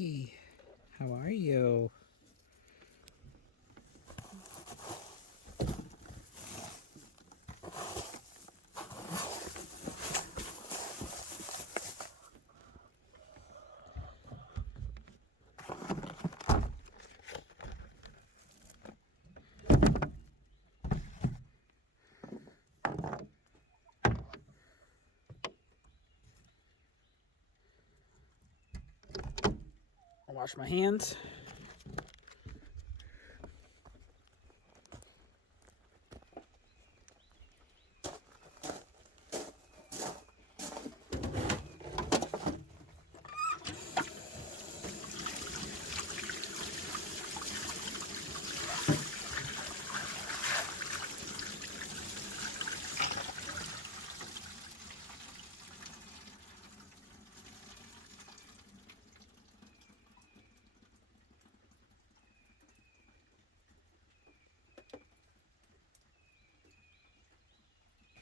Hi, how are you? I'll wash my hands.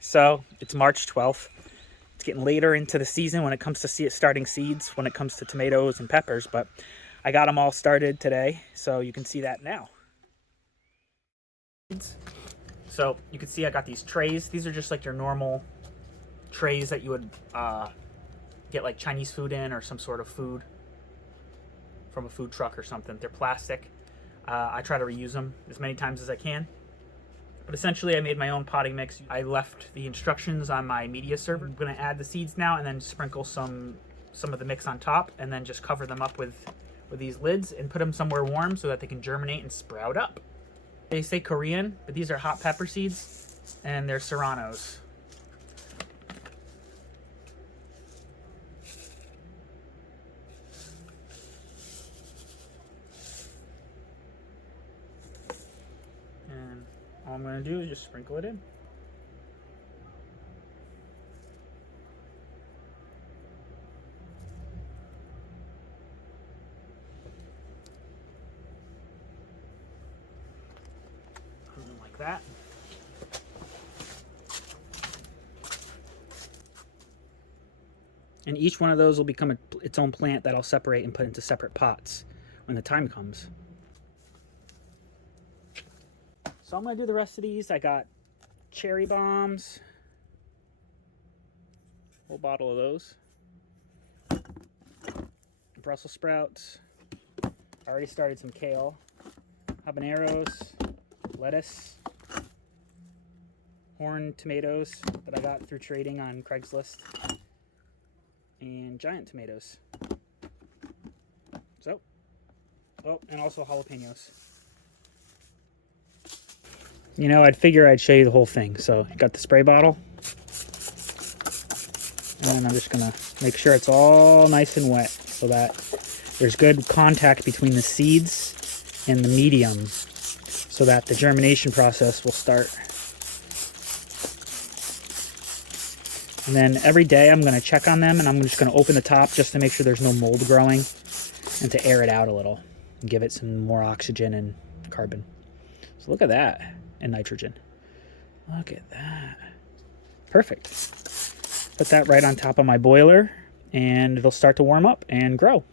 So it's March 12th. It's getting later into the season when it comes to starting seeds, when it comes to tomatoes and peppers, but I got them all started today, so you can see that now. So you can see I got these trays. These are just like your normal trays that you would get like Chinese food in, or some sort of food from a food truck or something. They're plastic. I try to reuse them as many times as I can. But essentially, I made my own potting mix. I left the instructions on my media server. I'm going to add the seeds now and then sprinkle some of the mix on top, and then just cover them up with these lids and put them somewhere warm so that they can germinate and sprout up. They say Korean, but these are hot pepper seeds, and they're Serranos. And all I'm going to do is just sprinkle it in. Something like that. And each one of those will become its own plant that I'll separate and put into separate pots when the time comes. So I'm going to do the rest of these. I got cherry bombs, whole bottle of those, Brussels sprouts. I already started some kale, habaneros, lettuce, horn tomatoes that I got through trading on Craigslist, and giant tomatoes. So, oh, and also jalapenos. You know, I'd figure I'd show you the whole thing. So, I got the spray bottle, and I'm just gonna make sure it's all nice and wet so that there's good contact between the seeds and the medium, so that the germination process will start. And then every day I'm going to check on them, and I'm just going to open the top just to make sure there's no mold growing, and to air it out a little and give it some more oxygen and carbon. So look at that, and nitrogen. Look at that. Perfect. Put that right on top of my boiler, and they'll start to warm up and grow.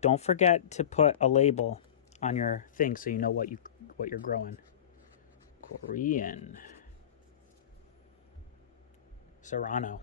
Don't forget to put a label on your thing so you know what you're growing. Korean. Serrano.